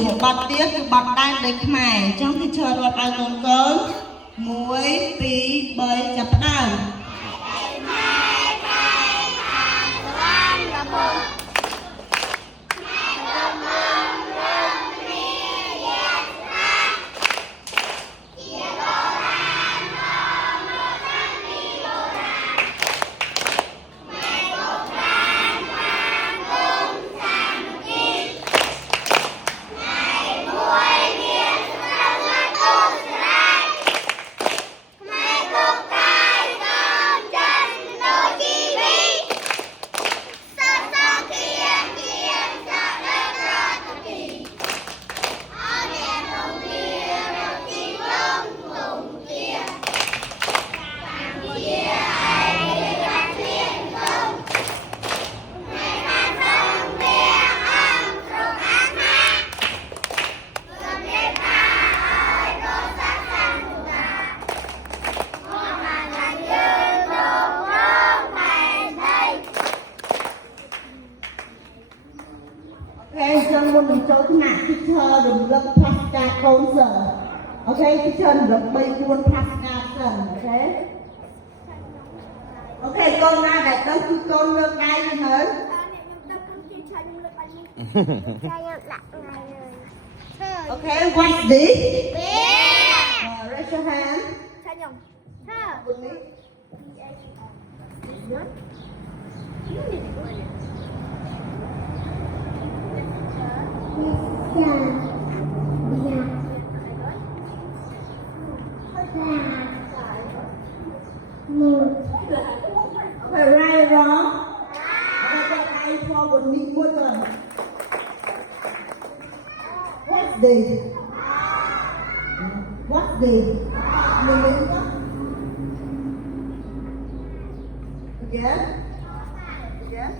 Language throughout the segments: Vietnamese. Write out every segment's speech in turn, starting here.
một bọt tiếc bọt đai địch mày trong khi chờ đột ao con cớn muối tí bơi chập đầu Dân môn mình cho cái nạn teacher đừng lập pasta con giờ. Ok, teacher đừng lập bay buôn pasta dần, ok? Ok, con ra đại đông khi con lơ tay đi hết. Okay, what's this? Raise your hand. Okay, right or wrong? Okay, for one need more than. What's this? What's this? Again? Again?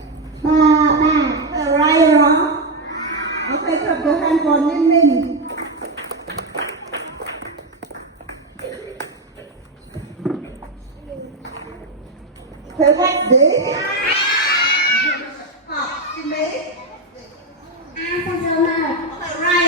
Okay, right or wrong? Okay, clap your hand for Ninh. Okay, what's this? Jimmy? Okay, right.